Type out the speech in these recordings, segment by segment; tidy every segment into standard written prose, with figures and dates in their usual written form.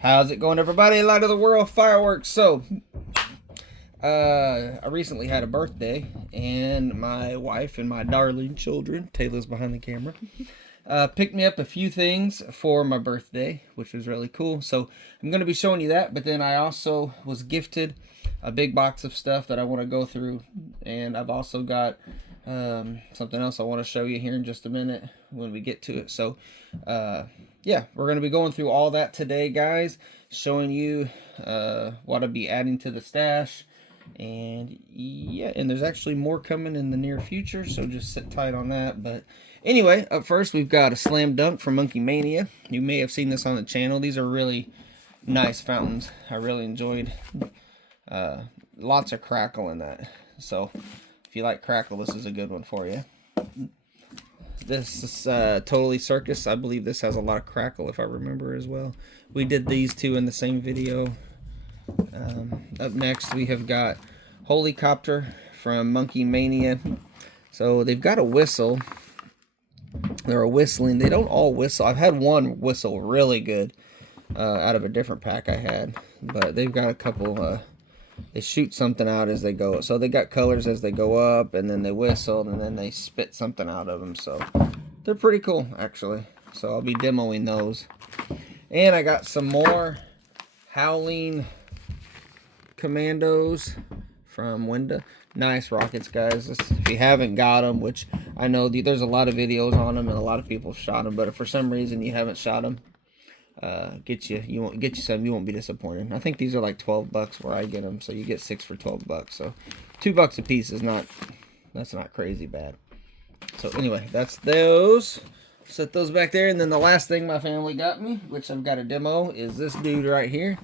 How's it going, everybody? Light of the world, fireworks. So, I recently had a birthday, and my wife and my darling children, Taylor's behind the camera, picked me up a few things for my birthday, which was really cool. So, I'm going to be showing you that, but then I also was gifted a big box of stuff that I want to go through, and I've also got something else I want to show you here in just a minute when we get to it. So, yeah, we're going to be going through all that today, guys, showing you what I'll be adding to the stash. And yeah, and there's actually more coming in the near future, so just sit tight on that. But anyway, up first, we've got a Slam Dunk from Monkey Mania. You may have seen this on the channel. These are really nice fountains. I really enjoyed lots of crackle in that. So if you like crackle, this is a good one for you. This is Totally Circus. I believe this has a lot of crackle, if I remember as well. We did these two in the same video. Up next, we have got Holycopter from Monkey Mania. So they've got a whistle. They're a whistling. They don't all whistle. I've had one whistle really good out of a different pack I had. But they've got a couple... they shoot something out as they go. So they got colors as they go up, and then they whistle, and then they spit something out of them. So they're pretty cool, actually. So I'll be demoing those. And I got some more Howling Commandos from Wenda. Nice rockets, guys. If you haven't got them, which I know there's a lot of videos on them, and a lot of people have shot them, but if for some reason you haven't shot them, get you some. You won't be disappointed. I think these are like 12 bucks where I get them, so you get 6 for 12 bucks. So $2 a piece is that's not crazy bad. So anyway, that's those. Set those back there, and then the last thing my family got me, which I've got a demo, is this dude right here.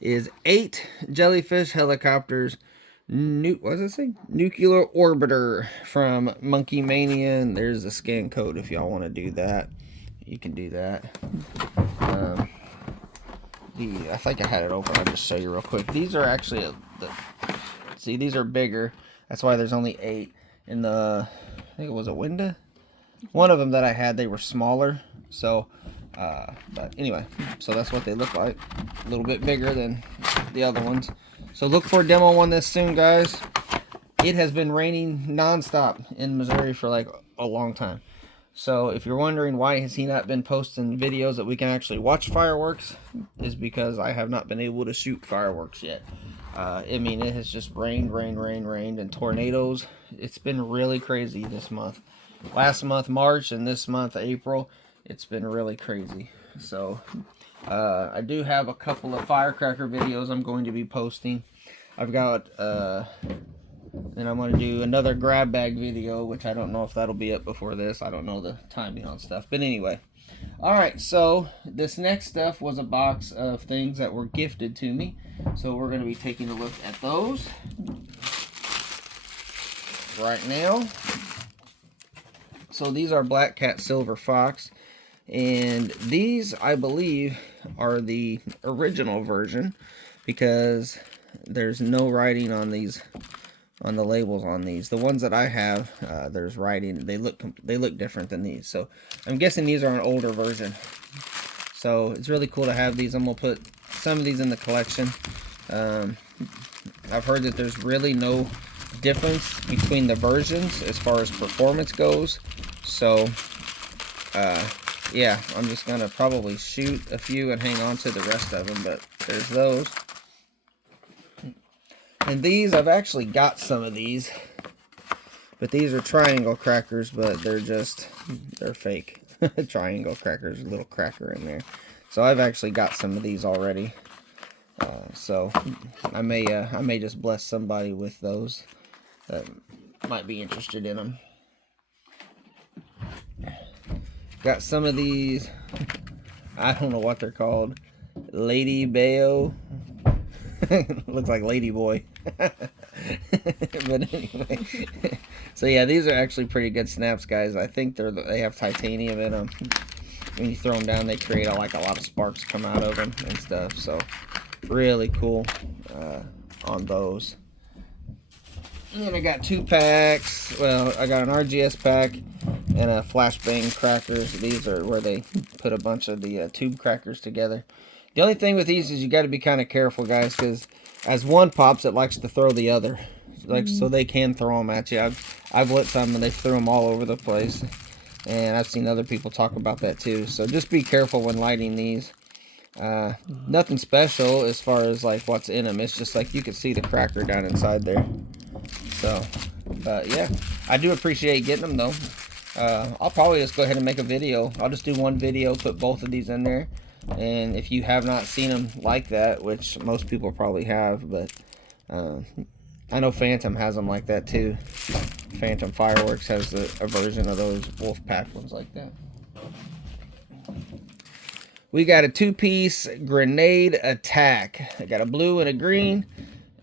Is 8 jellyfish helicopters. What does it say? Nuclear Orbiter from Monkey Mania, and there's a scan code if y'all want to do that. You can do that. I think I had it open. I'll just show you real quick. These are actually see, these are bigger. That's why there's only 8. In the, I think it was a Wenda. One of them that I had, they were smaller. So, but anyway, so that's what they look like. A little bit bigger than the other ones. So look for a demo on this soon, guys. It has been raining nonstop in Missouri for like a long time. So if you're wondering why has he not been posting videos that we can actually watch fireworks, is because I have not been able to shoot fireworks yet. I mean, it has just rained, and tornadoes. It's been really crazy this month. Last month, March, and this month, April, it's been really crazy. So I do have a couple of Firecracker videos I'm going to be posting. I've got... and I'm going to do another grab bag video, which I don't know if that'll be up before this. I don't know the timing on stuff. But anyway. Alright, so this next stuff was a box of things that were gifted to me. So we're going to be taking a look at those right now. So these are Black Cat Silver Fox. And these, I believe, are the original version, because there's no writing on these, on the labels on these. The ones that I have, there's writing. They look different than these. So I'm guessing these are an older version. So it's really cool to have these. I'm gonna put some of these in the collection. I've heard that there's really no difference between the versions as far as performance goes. So yeah, I'm just gonna probably shoot a few and hang on to the rest of them. But there's those. And these, I've actually got some of these, but these are triangle crackers, but they're fake. Triangle crackers, a little cracker in there. So I've actually got some of these already. So I may just bless somebody with those that might be interested in them. Got some of these, I don't know what they're called. Lady Bayo. Looks like Lady Boy. But anyway. So yeah, these are actually pretty good snaps, guys. I think they have titanium in them. When you throw them down, they create like a lot of sparks come out of them and stuff. So really cool on those. And then I got 2 packs. Well, I got an RGS pack and a flashbang crackers. These are where they put a bunch of the tube crackers together. The only thing with these is you got to be kind of careful, guys, because as one pops, it likes to throw the other. Like, so they can throw them at you. I've lit some and they threw them all over the place. And I've seen other people talk about that too. So just be careful when lighting these. Nothing special as far as like what's in them. It's just like you can see the cracker down inside there. So, but yeah, I do appreciate getting them though. I'll probably just go ahead and make a video. I'll just do one video, put both of these in there. And if you have not seen them like that, which most people probably have, but I know Phantom has them like that too. Phantom Fireworks has a version of those Wolfpack ones like that. We got a 2-piece grenade attack. I got a blue and a green.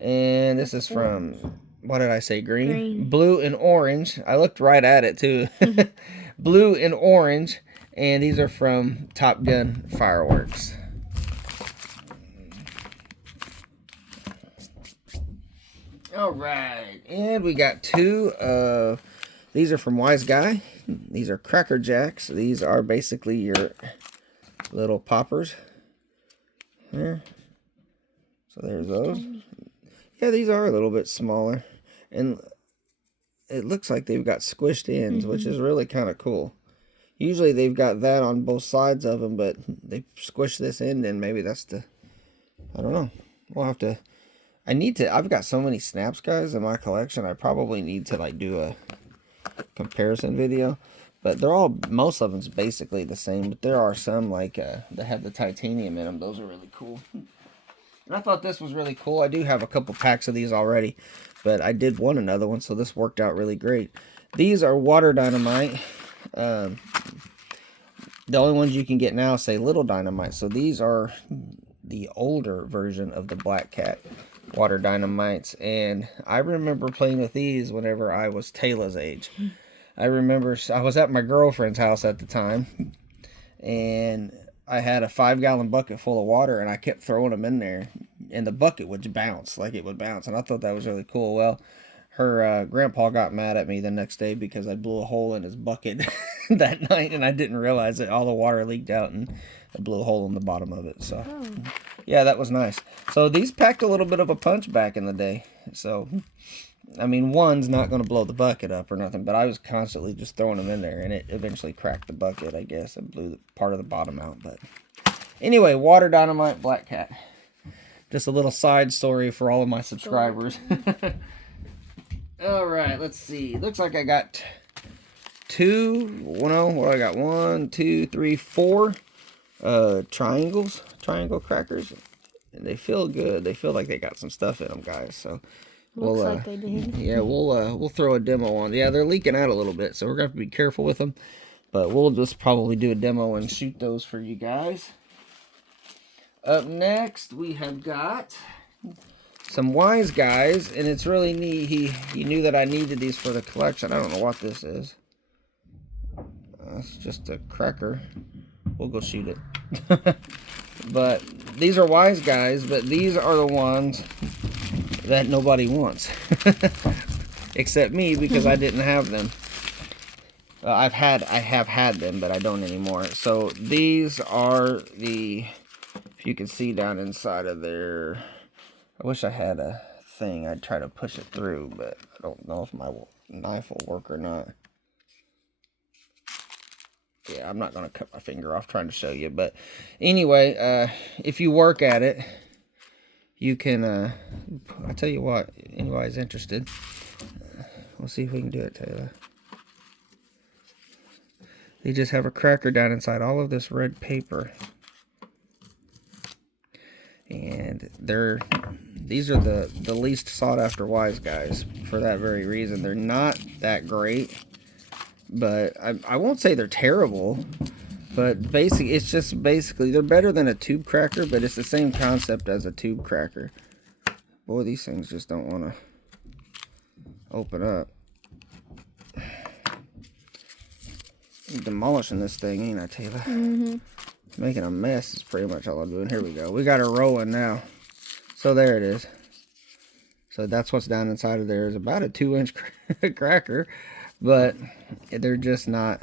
And this is from, what did I say, green? Blue and orange. I looked right at it too. Blue and orange. And these are from Top Gun Fireworks. All right. And we got two of, these are from Wise Guy. These are Cracker Jacks. These are basically your little poppers here. So there's those. Yeah, these are a little bit smaller, and it looks like they've got squished ends, which is really kind of cool. Usually they've got that on both sides of them, but they squish this end in. Maybe that's the, I don't know. We'll have to, I've got so many snaps, guys, in my collection. I probably need to like do a comparison video. But they're all, most of them's basically the same. But there are some like that have the titanium in them. Those are really cool. And I thought this was really cool. I do have a couple packs of these already, but I did want another one, so this worked out really great. These are water dynamite. The only ones you can get now say little dynamite. So these are the older version of the Black Cat water dynamites. And I remember playing with these whenever I was Taylor's age. I remember I was at my girlfriend's house at the time, and I had a 5-gallon bucket full of water, and I kept throwing them in there, and the bucket would bounce, like it would bounce, and I thought that was really cool. Well, her grandpa got mad at me the next day because I blew a hole in his bucket that night, and I didn't realize that all the water leaked out, and I blew a hole in the bottom of it. So, yeah, that was nice. So these packed a little bit of a punch back in the day, so... I mean, one's not going to blow the bucket up or nothing, but I was constantly just throwing them in there, and it eventually cracked the bucket, I guess, and blew part of the bottom out. But anyway, water dynamite, Black Cat. Just a little side story for all of my subscribers. All right, let's see. Looks like I got four triangle crackers, and they feel good. They feel like they got some stuff in them, guys, so... Looks like they did. Yeah, we'll throw a demo on. Yeah, they're leaking out a little bit, so we're gonna have to be careful with them. But we'll just probably do a demo and shoot those for you guys. Up next, we have got some Wise Guys, and it's really neat. He knew that I needed these for the collection. I don't know what this is. It's just a cracker. We'll go shoot it. But these are Wise Guys, but these are the ones that nobody wants. Except me, because I didn't have them. I have had them, but I don't anymore. So these are the, if you can see down inside of there, I wish I had a thing. I'd try to push it through, but I don't know if my knife will work or not. Yeah, I'm not going to cut my finger off trying to show you. But anyway, if you work at it, you can, I'll tell you what, anybody's interested. We'll see if we can do it, Taylor. They just have a cracker down inside all of this red paper. And these are the least sought after Wise Guys for that very reason. They're not that great, but I won't say they're terrible. But it's just basically, they're better than a tube cracker, but it's the same concept as a tube cracker. Boy, these things just don't want to open up. I'm demolishing this thing, ain't I, Taylor? Mm-hmm. Making a mess is pretty much all I'm doing. Here we go. We got her rolling now. So there it is. So that's what's down inside of there. Is about a 2-inch cracker, but they're just not.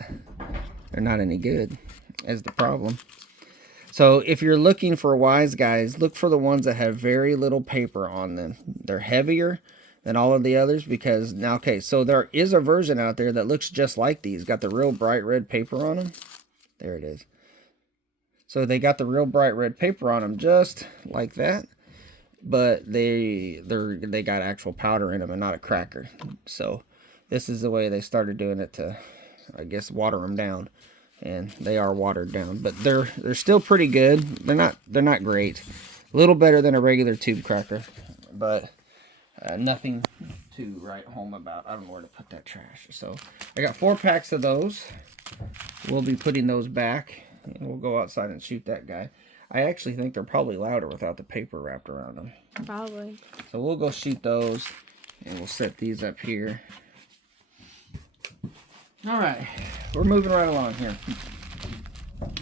They're not any good. Is the problem. So if you're looking for Wise Guys, look for the ones that have very little paper on them. They're heavier than all of the others because now, okay, so there is a version out there that looks just like these. Got the real bright red paper on them. There it is. So they got the real bright red paper on them just like that. But they got actual powder in them and not a cracker. So this is the way they started doing it to, I guess, water them down. And they are watered down, but they're still pretty good. They're not great. A little better than a regular tube cracker, but nothing to write home about. I don't know where to put that trash. So I got 4 packs of those. We'll be putting those back, and we'll go outside and shoot that guy. I actually think they're probably louder without the paper wrapped around them. Probably. So we'll go shoot those, and we'll set these up here. All right, we're moving right along here.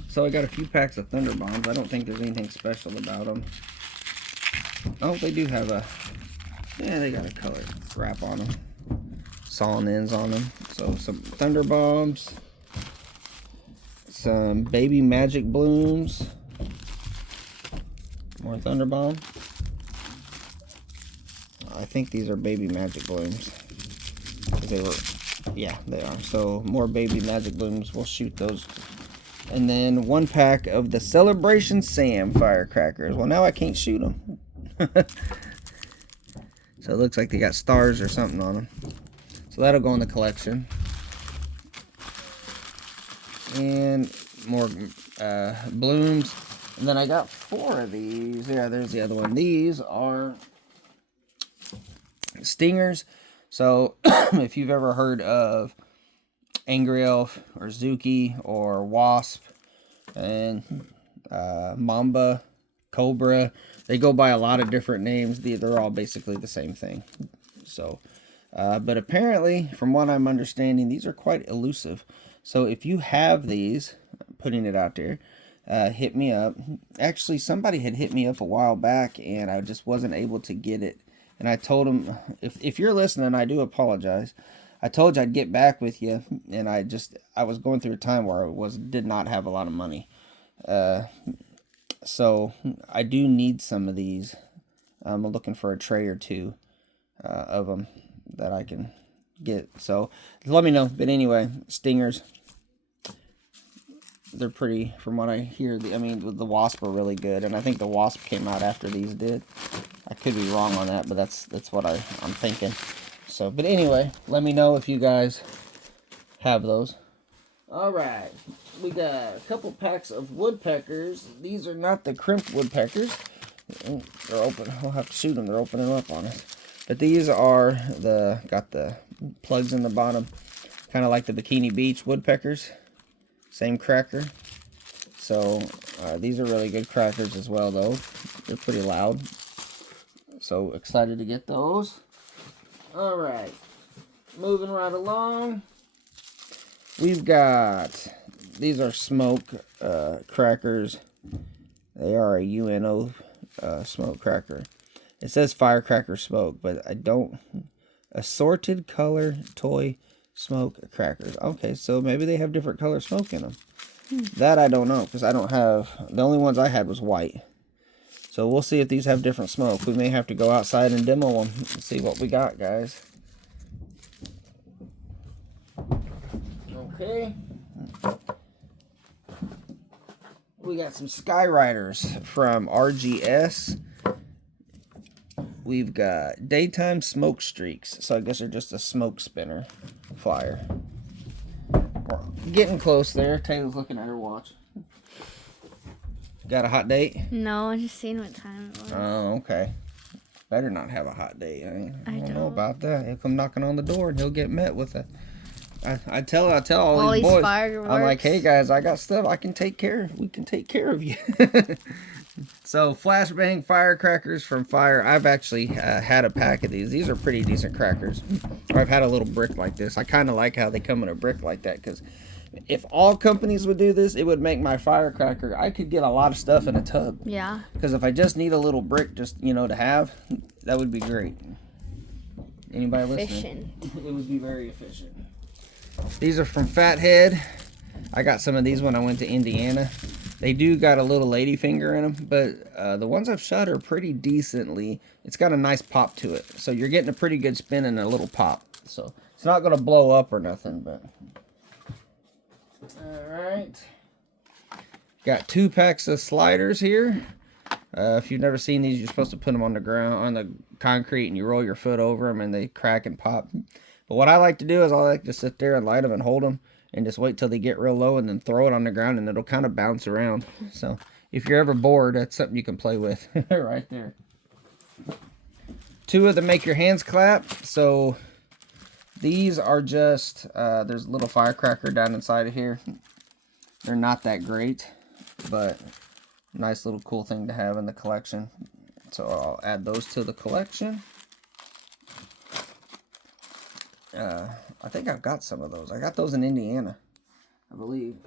So I got a few packs of Thunder Bombs. I don't think there's anything special about them. Oh, they do have they got a color wrap on them. Sawn ends on them. So some Thunder Bombs. Some Baby Magic Blooms. More Thunder Bomb. I think these are Baby Magic Blooms. They were... Yeah, they are. So more Baby Magic Blooms. We'll shoot those. And then 1 pack of the Celebration Sam firecrackers. Well, now I can't shoot them. So it looks like they got stars or something on them. So that'll go in the collection. And more blooms. And then I got 4 of these. Yeah, there's the other one. These are stingers. So, if you've ever heard of Angry Elf or Zuki or Wasp and Mamba, Cobra, they go by a lot of different names. They're all basically the same thing. So, but apparently, from what I'm understanding, these are quite elusive. So, if you have these, putting it out there, hit me up. Actually, somebody had hit me up a while back, and I just wasn't able to get it. And I told him, if you're listening, I do apologize. I told you I'd get back with you, and I was going through a time where I did not have a lot of money. So I do need some of these. I'm looking for a tray or 2 of them that I can get. So let me know. But anyway, stingers. They're pretty, from what I hear. The Wasp are really good, and I think the Wasp came out after these did. I could be wrong on that, but that's what I'm thinking. So, but anyway, let me know if you guys have those. All right, we got a couple packs of woodpeckers. These are not the crimped woodpeckers. They're open. We'll have to shoot them. They're opening up on us. But these are got the plugs in the bottom, kind of like the Bikini Beach woodpeckers. Same cracker. So these are really good crackers as well, though. They're pretty loud. So excited to get those. All right, moving right along. We've got, these are smoke crackers. They are a UNO smoke cracker. It says Firecracker smoke, but I don't. Assorted color toy smoke crackers. Okay, so maybe they have different color smoke in them. That I don't know, because I don't have, the only ones I had was white. So we'll see if these have different smoke. We may have to go outside and demo them and see what we got, guys. Okay. We got some Skyriders from RGS. We've got Daytime Smoke Streaks. So I guess they're just a smoke spinner flyer. We're getting close there. Taylor's looking at her watch. Got a hot date? No, I just seen what time it was. Oh, okay. Better not have a hot date. I don't know don't. about that. He'll come knocking on the door and he'll get met with a... I tell all these these boys, fireworks. I'm like, hey guys, I got stuff I can take care of. We can take care of you. So flashbang firecrackers from Fire. I've actually had a pack of these. These are pretty decent crackers. Or I've had a little brick like this. I kind of like how they come in a brick like that, because if all companies would do this, it would make my firecracker. I could get a lot of stuff in a tub. Yeah. Because if I just need a little brick, just to have, that would be great. Anybody listening? Efficient. It would be very efficient. These are from Fathead. I got some of these when I went to Indiana. They do got a little lady finger in them, but the ones I've shot are pretty decently. It's got a nice pop to it. So you're getting a pretty good spin and a little pop. So it's not going to blow up or nothing, but... Alright. Got 2 packs of sliders here. If you've never seen these, you're supposed to put them on the ground, on the concrete, and you roll your foot over them, and they crack and pop. But what I like to do is I like to sit there and light them and hold them, and just wait till they get real low, and then throw it on the ground, and it'll kind of bounce around. So if you're ever bored, that's something you can play with right there. 2 of them make your hands clap. So these are just, there's a little firecracker down inside of here. They're not that great, but nice little cool thing to have in the collection. So I'll add those to the collection. I think I've got some of those. I got those in Indiana, I believe.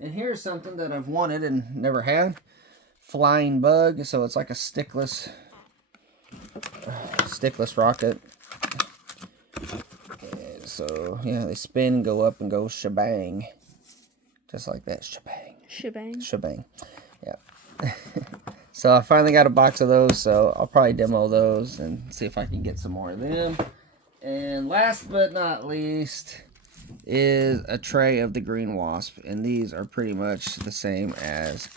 And here's something that I've wanted and never had. Flying bug. So it's like a stickless rocket. Okay, so yeah, they spin, go up, and go shebang. Just like that. Shebang. Shebang. Shebang. Yeah. So I finally got a box of those, so I'll probably demo those and see if I can get some more of them. And last but not least is a tray of the green wasp. And these are pretty much the same as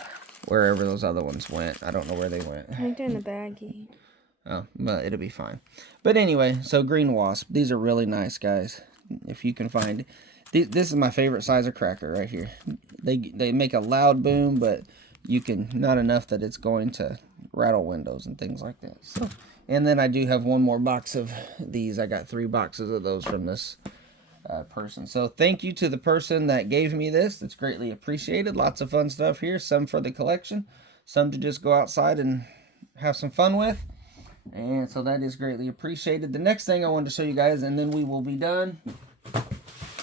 wherever those other ones went. I don't know where they went. I think they're in the baggie. Oh, but it'll be fine. But anyway, so green wasp. These are really nice, guys. If you can find... This is my favorite size of cracker right here. They make a loud boom, but you can... Not enough that it's going to rattle windows and things like that. So, and then I do have one more box of these. I got 3 boxes of those from this person. So thank you to the person that gave me this. It's greatly appreciated. Lots of fun stuff here. Some for the collection. Some to just go outside and have some fun with. And so that is greatly appreciated. The next thing I wanted to show you guys, and then we will be done,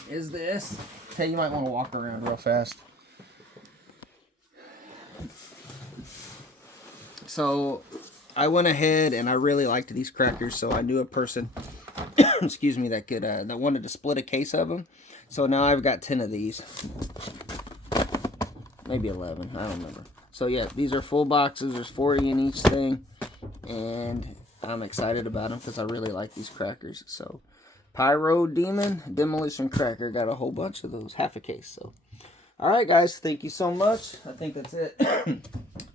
is this. Hey, you might want to walk around real fast. So I went ahead and I really liked these crackers, so I knew a person excuse me, that could that wanted to split a case of them. So now I've got 10 of these. Maybe 11, I don't remember. So yeah, these are full boxes. There's 40 in each thing. And I'm excited about them because I really like these crackers. So Pyro Demon Demolition Cracker, got a whole bunch of those, half a case. So alright guys, thank you so much. I think that's it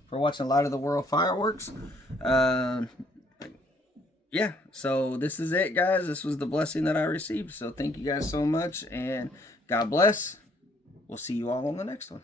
for watching Light of the World Fireworks. Yeah, so this is it guys. This was the blessing that I received. So thank you guys so much, and God bless. We'll see you all on the next one.